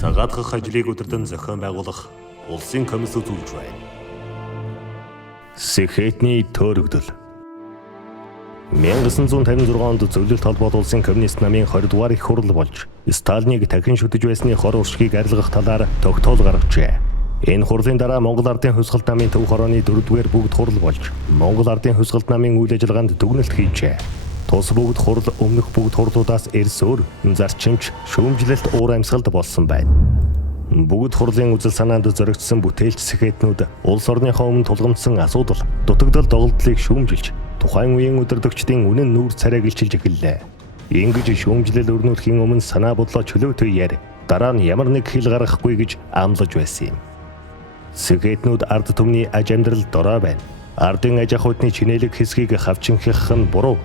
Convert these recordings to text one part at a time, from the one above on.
Сагаатгах ажлыг өдөртөн зохион байгуулах улсын комисс үзүүлж байна. Сэхэтний төөрөгдөл 1956 онд Зөвлөлт холбоот улсын коммунист намын 20 дугаар их хурал болж Сталиныг дахин шүтэж байсны хор уршгийг арилгах талаар тогтоол гаргажээ. Энэ хурлын дараа Монгол Ардын Хувьсгалт намын төв хорооны 4-р бүгд хурал болж Монгол Ардын Хувьсгалт намын үйл ажиллагаанд дүгнэлт хийжээ. Тус бүгд хурал өмнөх бүгд хурлуудаас эрс өөр зарчимч шүүмжлэлт уур амьсгалд болсон байна. Бүгд хурлын үзэл санаанд зоригдсон бүтээлч сэхэтнүүд улс орныхоо өмнө тулгамдсан асуудал, дутагдал доголдлыг шүүмжилж, тухайн үеийн өдөртөгчдийн үнэн нүүр царайг илчилж эхэллээ. Ингэж шүүмжлэл өрнүүлэхийн өмнө санаа бодлоо чөлөөтэй яар, дараа нь ямар нэг хил гаргахгүй гэж амлаж байсан юм. Сэхэтнүүд ард түмний аж амьдрал дорой байна. Ардын аж ахуйны чинэлэг хэсгийг хавчинхих нь буруу.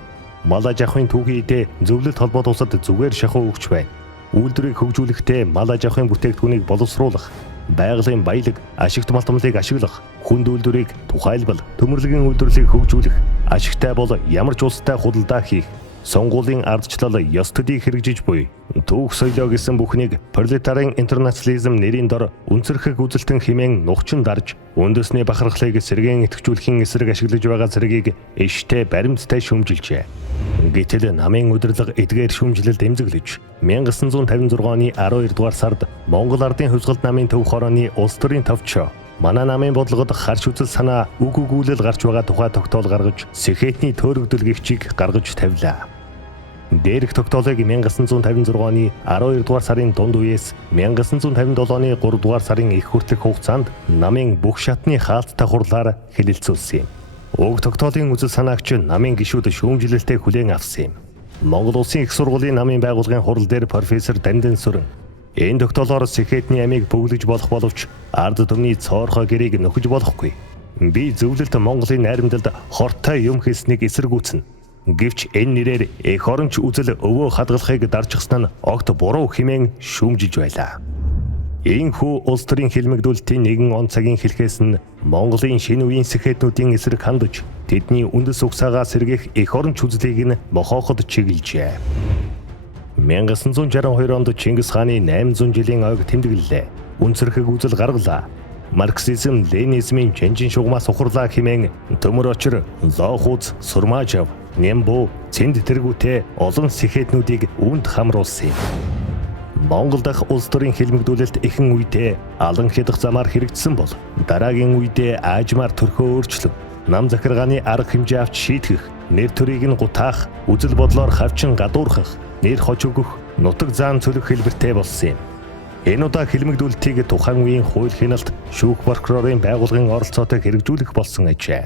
Мал аж ахуйн түүхийдээ Зөвлөлт холбоот улсад зүгээр шахуу өгч байна. Үйлдвэрийг хөгжүүлэхдээ мал аж ахуйн бүтээгдэхүүнийг боловсруулах, байгалийн баялаг, ашигт малтмалыг ашиглах, хүнд үйлдвэрийг тухайлбал төмөрлөгийн үйлдвэрлэлийг хөгжүүлэх, ашигтай бол ямар ч улстай худалдаа хийх, сонгуулийн ардчлал ёс төдийг хэрэгжиж буй түүх соёлоо гэсэн бүхнийг пролетарын интернационализм нэрийн дор үнцэрхэг үзэлтэн хэмээн нухчин дарж, үндэсний бахархлыг сэргээн идэвхжүүлэхийн эсрэг ашиглаж байгаа зэргийг эштэй баримттай шүүмжилжээ. Гэтэл намын удирдлага эдгээр шүүмжлэлд эмзэглэж 1956 оны 12 дугаар сард Монгол Ардын Хувьсгалт намын төв хорооны улс төрийн товч манай намын бодлогод харш үзэл санаа үг өгүүлэл гарч байгаа тухай тогтоол гаргаж сэхэтний төөрөгдөл гихчийг гаргаж тавилаа. Дээрх тогтоолыг 1956 оны 12 дугаар сарын дунд үеэс 1957 оны 3 дугаар сарын их хүртэлх хугацаанд намын бүх шатны хаалттай хурлаар хэлэлцүүлсэн юм. Уг тогтоолын үзэл санаагч намын гишүүд шүүмжлэлтэй хүлээн авсан юм. Монгол Улсын их сургуулийн намын байгууллагын хурал дээр профессор Дамдын Сүрэн энэ тогтоолоор сэхэтний амийг бөглөж болох боловч ард түмний цоорхой гэрээг нөхөж болохгүй. Би зөвлөлт Монголын найрамдалд хортой юм хэлснийг эсэргүүцнэ. Гэвч энэ нэрээр эх оронч үзэл өвөө хадгалахыг дарчихсан нь огт буруу хэмээн шүүмжилж байлаа. Ийхүү улс төрийн хэлмэгдүүлэлтийн нэгэн он цагийн хэлхээс нь Монголын шинэ үеийн сэхэтнүүдийн эсрэг хандаж тэдний үндэс угсаагаа сэргээх эх оронч үзлийг нь мохооход чиглэжээ. 1962 онд Чингис хааны 800 жилийн ойг тэмдэглэлээ. Үнцэрхэг үзэл гаргалаа. Марксизм, ленинизмын жанжин шугамаас ухарлаа хэмээн төмөр очир, лоохуц, сурмаажав, нямбу, цэнд тэргүүтээ олон сэхэтнүүдийг үүнд хамруулсан юм. Монгол дахь улс төрийн хэлмэгдүүлэлт эхэн үедээ алан хядах замаар хэрэгжсэн бол дараагийн үедээ аажмаар төрхөө өөрчлөв. Нам захиргааны арга хэмжээ авч шийтгэх, нэр төрийг нь гутаах, үзэл бодлоор хавчин гадуурхах, нэр хоч өгөх, нутаг заан цөлөх хэлбэртэй болсон юм. Энэ удаа хэлмэгдүүлэлтийг тухайн үеийн хууль хяналт, шүүх прокурорын байгууллагын оролцоотой хэрэгжүүлэх болсон ажээ.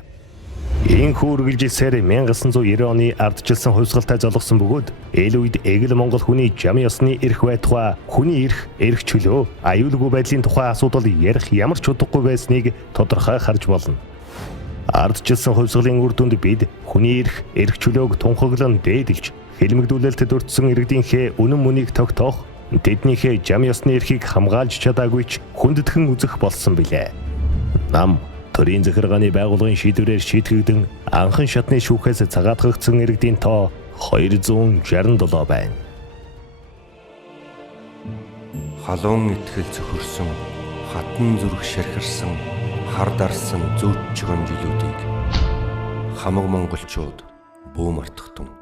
Ийхүү үргэлжилсээр 1990 оны ардчилсан хувьсгалтай золгосон бөгөөд эл үед эгэл Монгол хүний жам ёсны эрх байтугай, хүний эрх чөлөө, аюулгүй байдлын тухай асуудал ярих ямар ч удахгүй байсныг тодорхой харж болно. Ардчилсан хувьсгалын үр дүнд бид хүний эрх чөлөөг тунхаглан дээдэлж, хэлмэгдүүлэлтэд өртсөн иргэдийнхээ үнэн мөнийг тогтоох, тэднийхээ жам ёсны эрхийг хамгаалж чадаагүй ч хүндэтгэн үзэх болсон билээ. Нам төрийн захиргааны байгууллагын шийдвэрээр шийтгэгдэн анхан шатны шүүхээс цагаатгагдсан иргэдийн тоо 267 байна. Халуун итгэл зөхөрсөн, хатан зүрх шархирсан, хар дарсан зүрд чигэн жилүүдийг хамаг монголчууд бүү мартахтун.